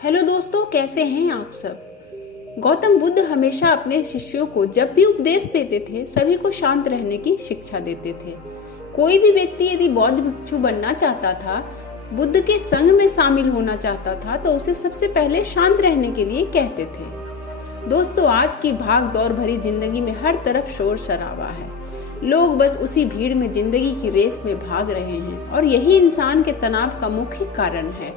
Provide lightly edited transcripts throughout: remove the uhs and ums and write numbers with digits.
Hello दोस्तों, कैसे हैं आप सब। गौतम बुद्ध हमेशा अपने शिष्यों को जब भी उपदेश देते थे सभी को शांत रहने की शिक्षा देते थे। कोई भी व्यक्ति यदि बौद्ध भिक्षु बनना चाहता था, बुद्ध के संग में शामिल होना चाहता था, तो उसे सबसे पहले शांत रहने के लिए कहते थे। दोस्तों, आज की भाग दौड़ भरी जिंदगी में हर तरफ शोर शराबा है। लोग बस उसी भीड़ में जिंदगी की रेस में भाग रहे हैं और यही इंसान के तनाव का मुख्य कारण है।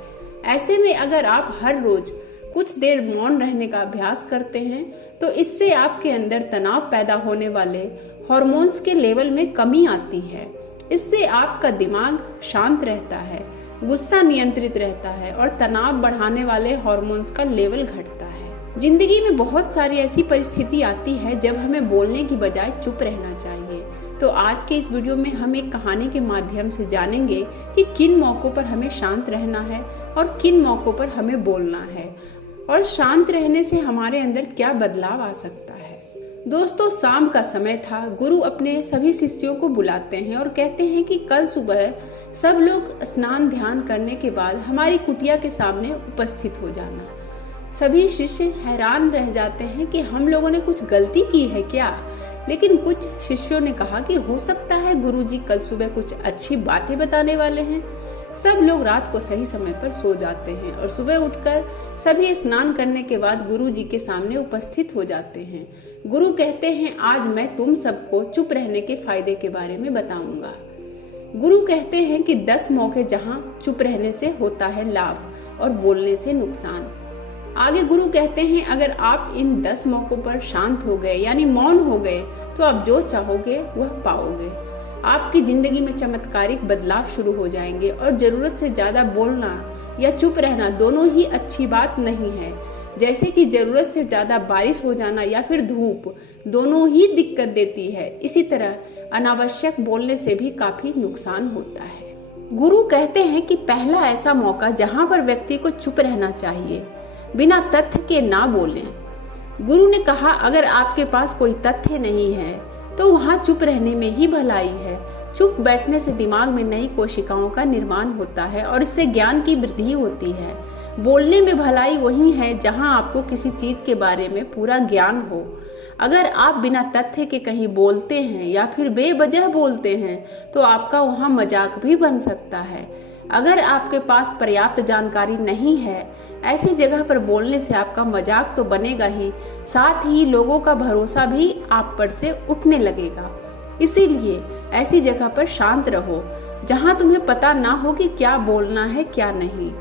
ऐसे में अगर आप हर रोज कुछ देर मौन रहने का अभ्यास करते हैं तो इससे आपके अंदर तनाव पैदा होने वाले हार्मोन्स के लेवल में कमी आती है। इससे आपका दिमाग शांत रहता है, गुस्सा नियंत्रित रहता है और तनाव बढ़ाने वाले हार्मोन्स का लेवल घटता है। जिंदगी में बहुत सारी ऐसी परिस्थिति आती है जब हमें बोलने की बजाय चुप रहना चाहिए। तो आज के इस वीडियो में हम एक कहानी के माध्यम से जानेंगे कि किन मौकों पर हमें शांत रहना है और किन मौकों पर हमें बोलना है और शांत रहने से हमारे अंदर क्या बदलाव आ सकता है। दोस्तों, शाम का समय था। गुरु अपने सभी शिष्यों को बुलाते हैं और कहते हैं कि कल सुबह सब लोग स्नान ध्यान करने के बाद हमारी कुटिया के सामने उपस्थित हो जाना। सभी शिष्य हैरान रह जाते हैं कि हम लोगों ने कुछ गलती की है क्या। लेकिन कुछ शिष्यों ने कहा कि हो सकता है गुरुजी कल सुबह कुछ अच्छी बातें बताने वाले हैं। सब लोग रात को सही समय पर सो जाते हैं और सुबह उठकर सभी स्नान करने के बाद गुरुजी के सामने उपस्थित हो जाते हैं। गुरु कहते हैं, आज मैं तुम सबको चुप रहने के फायदे के बारे में बताऊंगा। गुरु कहते हैं कि 10 मौके जहां चुप रहने से होता है लाभ और बोलने से नुकसान। आगे गुरु कहते हैं, अगर आप इन 10 मौकों पर शांत हो गए यानी मौन हो गए तो आप जो चाहोगे वह पाओगे। आपकी जिंदगी में चमत्कारिक बदलाव शुरू हो जाएंगे और जरूरत से ज्यादा बोलना या चुप रहना दोनों ही अच्छी बात नहीं है। जैसे कि जरूरत से ज्यादा बारिश हो जाना या फिर धूप, दोनों ही दिक्कत देती है। इसी तरह अनावश्यक बोलने से भी काफी नुकसान होता है। गुरु कहते हैं कि पहला ऐसा मौका जहाँ पर व्यक्ति को चुप रहना चाहिए, बिना तथ्य के ना बोलें। गुरु ने कहा, अगर आपके पास कोई तथ्य नहीं है तो वहां चुप रहने में ही भलाई है। चुप बैठने से दिमाग में नई कोशिकाओं का निर्माण होता है और इससे ज्ञान की वृद्धि होती है। बोलने में भलाई वही है जहां आपको किसी चीज के बारे में पूरा ज्ञान हो। अगर आप बिना तथ्य के कहीं बोलते हैं या फिर बेवजह बोलते हैं तो आपका वहां मजाक भी बन सकता है। अगर आपके पास पर्याप्त जानकारी नहीं है, ऐसी जगह पर बोलने से आपका मजाक तो बनेगा ही, साथ ही लोगों का भरोसा भी आप पर से उठने लगेगा। इसीलिए ऐसी जगह पर शांत रहो जहां तुम्हें पता ना हो कि क्या बोलना है क्या नहीं।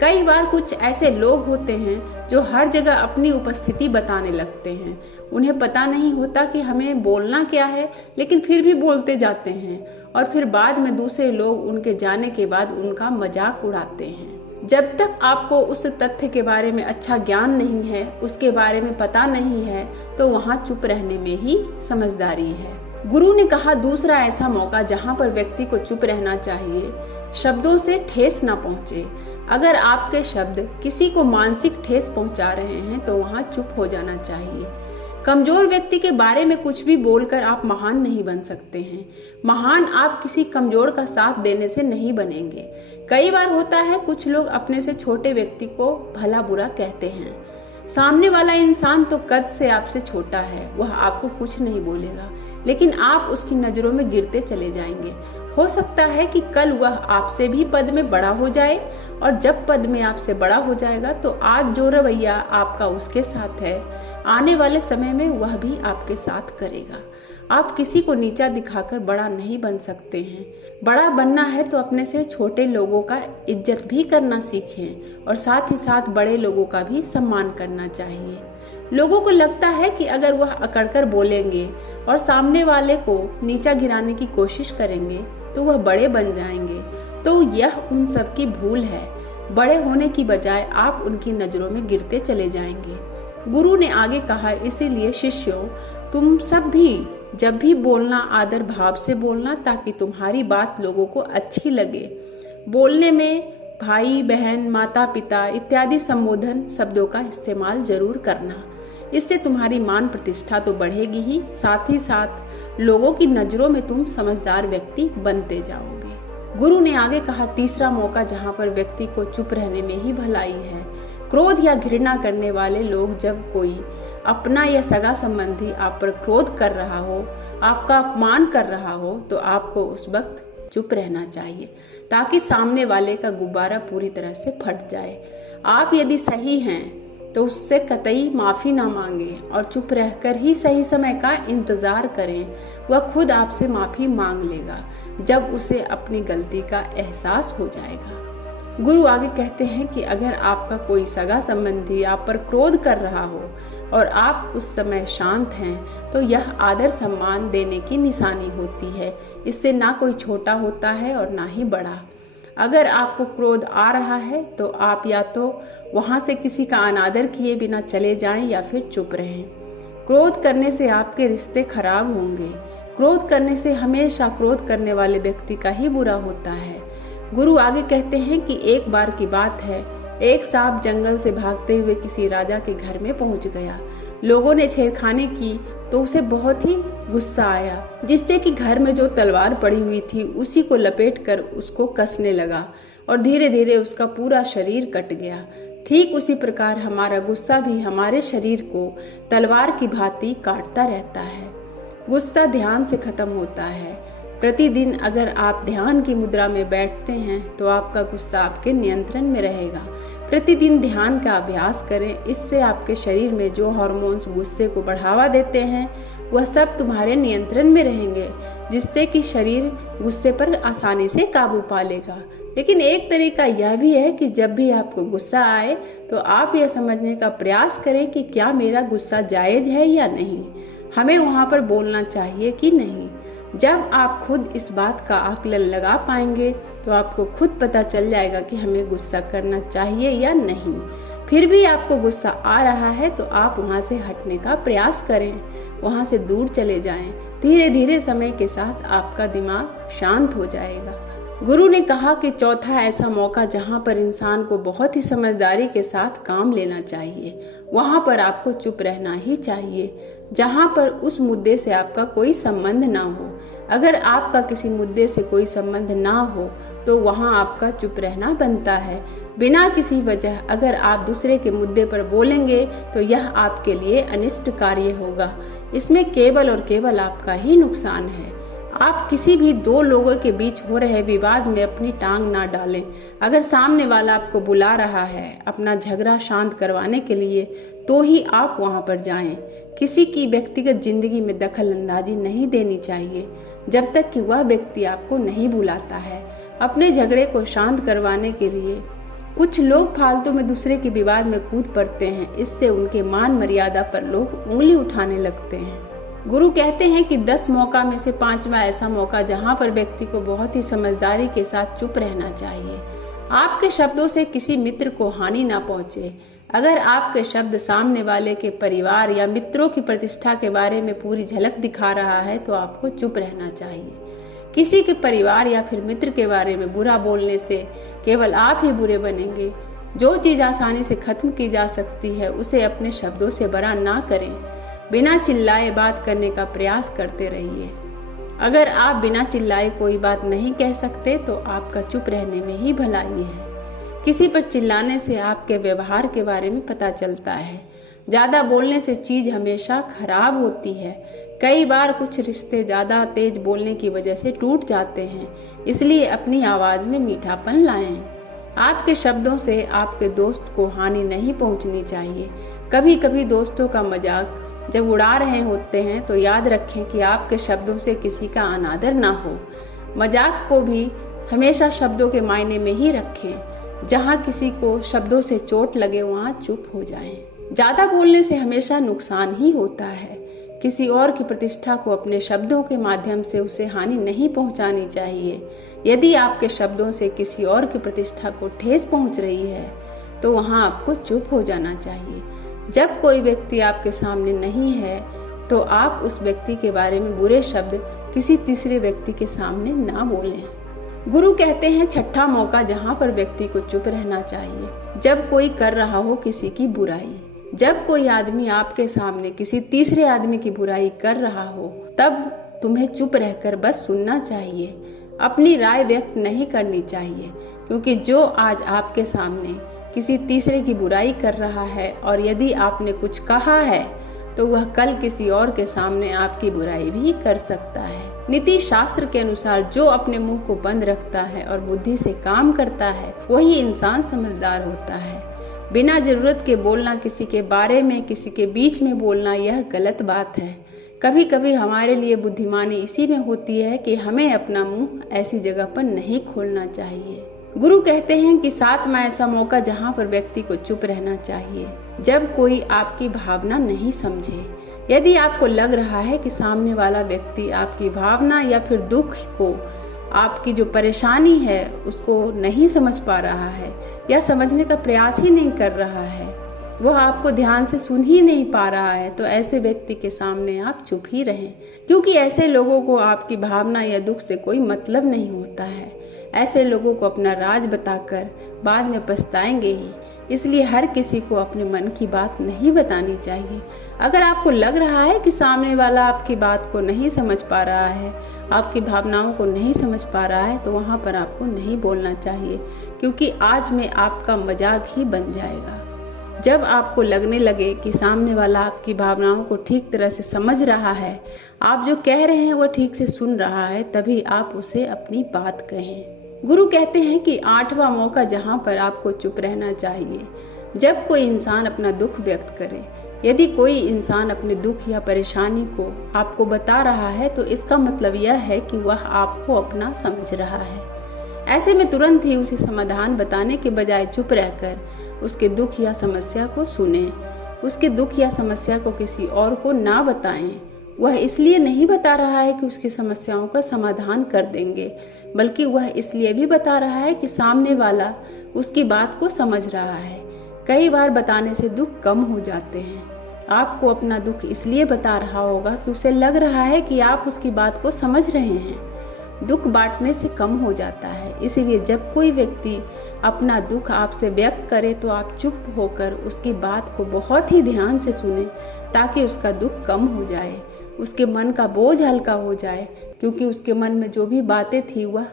कई बार कुछ ऐसे लोग होते हैं जो हर जगह अपनी उपस्थिति बताने लगते हैं। उन्हें पता नहीं होता कि हमें बोलना क्या है, लेकिन फिर भी बोलते जाते हैं और फिर बाद में दूसरे लोग उनके जाने के बाद उनका मजाक उड़ाते हैं। जब तक आपको उस तथ्य के बारे में अच्छा ज्ञान नहीं है, उसके बारे में पता नहीं है, तो वहाँ चुप रहने में ही समझदारी है। गुरु ने कहा, दूसरा ऐसा मौका जहाँ पर व्यक्ति को चुप रहना चाहिए, शब्दों से ठेस ना पहुँचे। अगर आपके शब्द किसी को मानसिक ठेस पहुँचा रहे हैं तो वहाँ चुप हो जाना चाहिए। कमजोर व्यक्ति के बारे में कुछ भी बोलकर आप महान नहीं बन सकते हैं। महान आप किसी कमजोर का साथ देने से नहीं बनेंगे। कई बार होता है कुछ लोग अपने से छोटे व्यक्ति को भला बुरा कहते हैं। सामने वाला इंसान तो कद से आपसे छोटा है, वह आपको कुछ नहीं बोलेगा, लेकिन आप उसकी नजरों में गिरते चले जाएंगे। हो सकता है कि कल वह आपसे भी पद में बड़ा हो जाए और जब पद में आपसे बड़ा हो जाएगा तो आज जो रवैया आपका उसके साथ है, आने वाले समय में वह भी आपके साथ करेगा। आप किसी को नीचा दिखाकर बड़ा नहीं बन सकते हैं। बड़ा बनना है तो अपने से छोटे लोगों का इज्जत भी करना सीखें और साथ ही साथ बड़े लोगों का भी सम्मान करना चाहिए। लोगों को लगता है कि अगर वह अकड़कर बोलेंगे और सामने वाले को नीचा गिराने की कोशिश करेंगे तो वह बड़े बन जाएंगे, तो यह उन सब की भूल है। बड़े होने की बजाय आप उनकी नजरों में गिरते चले जाएंगे। गुरु ने आगे कहा, इसीलिए शिष्यों, तुम सब भी जब भी बोलना आदर भाव से बोलना, ताकि तुम्हारी बात लोगों को अच्छी लगे। बोलने में भाई बहन माता पिता इत्यादि संबोधन शब्दों का इस्तेमाल जरूर करना। इससे तुम्हारी मान प्रतिष्ठा तो बढ़ेगी ही, साथ ही साथ लोगों की नजरों में तुम समझदार व्यक्ति बनते जाओगे। गुरु ने आगे कहा, तीसरा मौका जहाँ पर व्यक्ति को चुप रहने में ही भलाई है। क्रोध या घृणा करने वाले लोग, जब कोई अपना या सगा संबंधी आप पर क्रोध कर रहा हो, आपका अपमान कर रहा हो, तो आपको उस वक्त चुप रहना चाहिए ताकि सामने वाले का गुब्बारा पूरी तरह से फट जाए। आप यदि सही हैं तो उससे कतई माफ़ी ना मांगे और चुप रहकर ही सही समय का इंतज़ार करें। वह खुद आपसे माफ़ी मांग लेगा जब उसे अपनी गलती का एहसास हो जाएगा। गुरु आगे कहते हैं कि अगर आपका कोई सगा संबंधी आप पर क्रोध कर रहा हो और आप उस समय शांत हैं, तो यह आदर सम्मान देने की निशानी होती है। इससे ना कोई छोटा होता है और ना ही बड़ा। अगर आपको क्रोध आ रहा है तो आप या तो वहाँ से किसी का अनादर किए बिना चले जाएं या फिर चुप रहें। क्रोध करने से आपके रिश्ते खराब होंगे। क्रोध करने से हमेशा क्रोध करने वाले व्यक्ति का ही बुरा होता है। गुरु आगे कहते हैं कि एक बार की बात है, एक सांप जंगल से भागते हुए किसी राजा के घर में पहुंच गया। लोगों ने छेड़खानी की तो उसे बहुत ही गुस्सा आया, जिससे कि घर में जो तलवार पड़ी हुई थी उसी को लपेटकर उसको कसने लगा और धीरे धीरे उसका पूरा शरीर कट गया। ठीक उसी प्रकार हमारा गुस्सा भी हमारे शरीर को तलवार की भांति काटता रहता है। गुस्सा ध्यान से खत्म होता है। प्रतिदिन अगर आप ध्यान की मुद्रा में बैठते हैं तो आपका गुस्सा आपके नियंत्रण में रहेगा। प्रतिदिन ध्यान का अभ्यास करें। इससे आपके शरीर में जो हार्मोन्स गुस्से को बढ़ावा देते हैं वह सब तुम्हारे नियंत्रण में रहेंगे, जिससे कि शरीर गुस्से पर आसानी से काबू पा लेगा। लेकिन एक तरीका यह भी है कि जब भी आपको गुस्सा आए तो आप यह समझने का प्रयास करें कि क्या मेरा गुस्सा जायज़ है या नहीं, हमें वहाँ पर बोलना चाहिए कि नहीं। जब आप खुद इस बात का आकलन लगा पाएंगे तो आपको खुद पता चल जाएगा कि हमें गुस्सा करना चाहिए या नहीं। फिर भी आपको गुस्सा आ रहा है तो आप वहाँ से हटने का प्रयास करें, वहाँ से दूर चले जाएं। धीरे धीरे समय के साथ आपका दिमाग शांत हो जाएगा। गुरु ने कहा कि चौथा ऐसा मौका जहाँ पर इंसान को बहुत ही समझदारी के साथ काम लेना चाहिए, वहाँ पर आपको चुप रहना ही चाहिए, जहाँ पर उस मुद्दे से आपका कोई संबंध ना हो। अगर आपका किसी मुद्दे से कोई संबंध ना हो तो वहाँ आपका चुप रहना बनता है। बिना किसी वजह अगर आप दूसरे के मुद्दे पर बोलेंगे तो यह आपके लिए अनिष्ट कार्य होगा। इसमें केवल और केवल आपका ही नुकसान है। आप किसी भी दो लोगों के बीच हो रहे विवाद में अपनी टांग ना डालें। अगर सामने वाला आपको बुला रहा है अपना झगड़ा शांत करवाने के लिए तो ही आप वहां पर जाएं। किसी की व्यक्तिगत जिंदगी में दखल अंदाजी नहीं देनी चाहिए जब तक कि वह व्यक्ति आपको नहीं बुलाता है। अपने झगड़े को शांत करवाने के लिए कुछ लोग फालतू में दूसरे के विवाद में कूद पड़ते हैं। इससे उनके मान मर्यादा पर लोग उंगली उठाने लगते हैं। गुरु कहते हैं कि 10 मौका में से 5वां ऐसा मौका जहां पर व्यक्ति को बहुत ही समझदारी के साथ चुप रहना चाहिए। आपके शब्दों से किसी मित्र को हानि ना पहुंचे। अगर आपके शब्द सामने वाले के परिवार या मित्रों की प्रतिष्ठा के बारे में पूरी झलक दिखा रहा है तो आपको चुप रहना चाहिए। किसी के परिवार या फिर मित्र के बारे में बुरा बोलने से केवल आप ही बुरे बनेंगे। जो चीज़ आसानी से खत्म की जा सकती है उसे अपने शब्दों से बड़ा ना करें। बिना चिल्लाए बात करने का प्रयास करते रहिए। अगर आप बिना चिल्लाए कोई बात नहीं कह सकते तो आपका चुप रहने में ही भलाई है। किसी पर चिल्लाने से आपके व्यवहार के बारे में पता चलता है। ज़्यादा बोलने से चीज़ हमेशा खराब होती है। कई बार कुछ रिश्ते ज़्यादा तेज बोलने की वजह से टूट जाते हैं। इसलिए अपनी आवाज़ में मीठापन लाएं। आपके शब्दों से आपके दोस्त को हानि नहीं पहुंचनी चाहिए। कभी कभी दोस्तों का मजाक जब उड़ा रहे होते हैं तो याद रखें कि आपके शब्दों से किसी का अनादर ना हो। मजाक को भी हमेशा शब्दों के मायने में ही रखें। जहाँ किसी को शब्दों से चोट लगे वहाँ चुप हो जाएं। ज़्यादा बोलने से हमेशा नुकसान ही होता है। किसी और की प्रतिष्ठा को अपने शब्दों के माध्यम से उसे हानि नहीं पहुंचानी चाहिए। यदि आपके शब्दों से किसी और की प्रतिष्ठा को ठेस पहुंच रही है तो वहां आपको चुप हो जाना चाहिए। जब कोई व्यक्ति आपके सामने नहीं है तो आप उस व्यक्ति के बारे में बुरे शब्द किसी तीसरे व्यक्ति के सामने ना बोलें। गुरु कहते हैं छठा मौका जहां पर व्यक्ति को चुप रहना चाहिए, जब कोई कर रहा हो किसी की बुराई। जब कोई आदमी आपके सामने किसी तीसरे आदमी की बुराई कर रहा हो तब तुम्हें चुप रहकर बस सुनना चाहिए। अपनी राय व्यक्त नहीं करनी चाहिए, क्योंकि जो आज आपके सामने किसी तीसरे की बुराई कर रहा है और यदि आपने कुछ कहा है तो वह कल किसी और के सामने आपकी बुराई भी कर सकता है। नीति शास्त्र के अनुसार जो अपने मुंह को बंद रखता है और बुद्धि से काम करता है वही इंसान समझदार होता है। बिना जरूरत के बोलना, किसी के बारे में किसी के बीच में बोलना, यह गलत बात है। कभी कभी हमारे लिए बुद्धिमानी इसी में होती है कि हमें अपना मुंह ऐसी जगह पर नहीं खोलना चाहिए। गुरु कहते हैं कि 7वां ऐसा मौका जहाँ पर व्यक्ति को चुप रहना चाहिए, जब कोई आपकी भावना नहीं समझे। यदि आपको लग रहा है कि सामने वाला व्यक्ति आपकी भावना या फिर दुख को, आपकी जो परेशानी है उसको नहीं समझ पा रहा है या समझने का प्रयास ही नहीं कर रहा है, वह आपको ध्यान से सुन ही नहीं पा रहा है, तो ऐसे व्यक्ति के सामने आप चुप ही रहें, क्योंकि ऐसे लोगों को आपकी भावना या दुख से कोई मतलब नहीं होता है। ऐसे लोगों को अपना राज बताकर बाद में पछताएंगे ही। इसलिए हर किसी को अपने मन की बात नहीं बतानी चाहिए। अगर आपको लग रहा है कि सामने वाला आपकी बात को नहीं समझ पा रहा है, आपकी भावनाओं को नहीं समझ पा रहा है, तो वहाँ पर आपको नहीं बोलना चाहिए, क्योंकि आज में आपका मजाक ही बन जाएगा। जब आपको लगने लगे कि सामने वाला आपकी भावनाओं को ठीक तरह से समझ रहा है, आप जो कह रहे हैं वो ठीक से सुन रहा है, तभी आप उसे अपनी बात कहें। गुरु कहते हैं कि 8वां मौका जहाँ पर आपको चुप रहना चाहिए, जब कोई इंसान अपना दुख व्यक्त करे। यदि कोई इंसान अपने दुख या परेशानी को आपको बता रहा है तो इसका मतलब यह है कि वह आपको अपना समझ रहा है। ऐसे में तुरंत ही उसे समाधान बताने के बजाय चुप रहकर उसके दुख या समस्या को सुनें। उसके दुख या समस्या को किसी और को ना बताएं। वह इसलिए नहीं बता रहा है कि उसकी समस्याओं का समाधान कर देंगे, बल्कि वह इसलिए भी बता रहा है कि सामने वाला उसकी बात को समझ रहा है। कई बार बताने से दुख कम हो जाते हैं। आपको अपना दुख इसलिए बता रहा होगा कि उसे लग रहा है कि आप उसकी बात को समझ रहे हैं। दुख बांटने से कम हो जाता है। इसीलिए जब कोई व्यक्ति अपना दुख आपसे व्यक्त करे तो आप चुप होकर उसकी बात को बहुत ही ध्यान से सुनें, ताकि उसका दुख कम हो जाए, उसके मन का बोझ हल्का हो जाए, क्योंकि उसके मन में जो भी बातें थी वह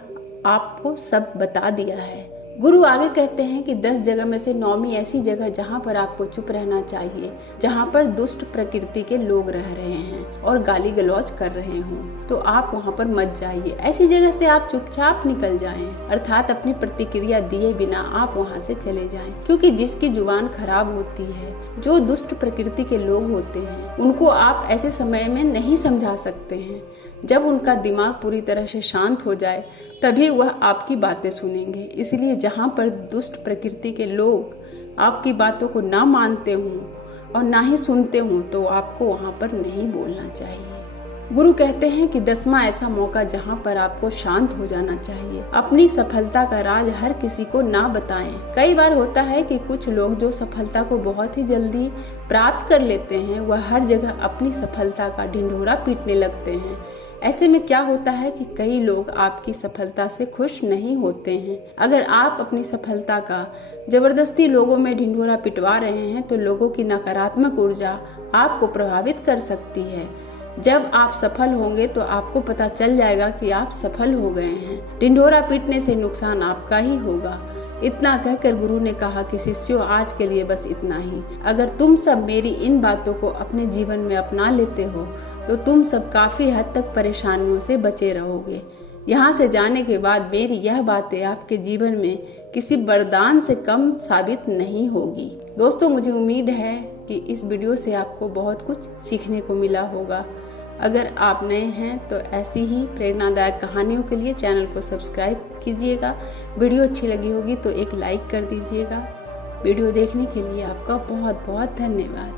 आपको सब बता दिया है। गुरु आगे कहते हैं कि 10 जगह में से 9वीं ऐसी जगह जहाँ पर आपको चुप रहना चाहिए, जहाँ पर दुष्ट प्रकृति के लोग रह रहे हैं और गाली गलौज कर रहे हों, तो आप वहाँ पर मत जाइए। ऐसी जगह से आप चुपचाप निकल जाएं, अर्थात अपनी प्रतिक्रिया दिए बिना आप वहाँ से चले जाएं, क्योंकि जिसकी जुबान खराब होती है, जो दुष्ट प्रकृति के लोग होते हैं, उनको आप ऐसे समय में नहीं समझा सकते हैं। जब उनका दिमाग पूरी तरह से शांत हो जाए तभी वह आपकी बातें सुनेंगे। इसलिए जहाँ पर दुष्ट प्रकृति के लोग आपकी बातों को ना मानते हों और ना ही सुनते हों, तो आपको वहाँ पर नहीं बोलना चाहिए। गुरु कहते हैं कि 10वां ऐसा मौका जहाँ पर आपको शांत हो जाना चाहिए। अपनी सफलता का राज हर किसी को ना बताएं। कई बार होता है कि कुछ लोग जो सफलता को बहुत ही जल्दी प्राप्त कर लेते हैं, वह हर जगह अपनी सफलता का ढिंढोरा पीटने लगते हैं। ऐसे में क्या होता है कि कई लोग आपकी सफलता से खुश नहीं होते हैं। अगर आप अपनी सफलता का जबरदस्ती लोगों में ढिंढोरा पिटवा रहे हैं तो लोगों की नकारात्मक ऊर्जा आपको प्रभावित कर सकती है। जब आप सफल होंगे तो आपको पता चल जाएगा कि आप सफल हो गए हैं। ढिंढोरा पीटने से नुकसान आपका ही होगा। इतना कहकर गुरु ने कहा कि शिष्यों, आज के लिए बस इतना ही। अगर तुम सब मेरी इन बातों को अपने जीवन में अपना लेते हो तो तुम सब काफी हद तक परेशानियों से बचे रहोगे। यहाँ से जाने के बाद मेरी यह बातें आपके जीवन में किसी वरदान से कम साबित नहीं होगी। दोस्तों, मुझे उम्मीद है कि इस वीडियो से आपको बहुत कुछ सीखने को मिला होगा। अगर आप नए हैं तो ऐसी ही प्रेरणादायक कहानियों के लिए चैनल को सब्सक्राइब कीजिएगा। वीडियो अच्छी लगी होगी तो एक लाइक कर दीजिएगा। वीडियो देखने के लिए आपका बहुत बहुत धन्यवाद।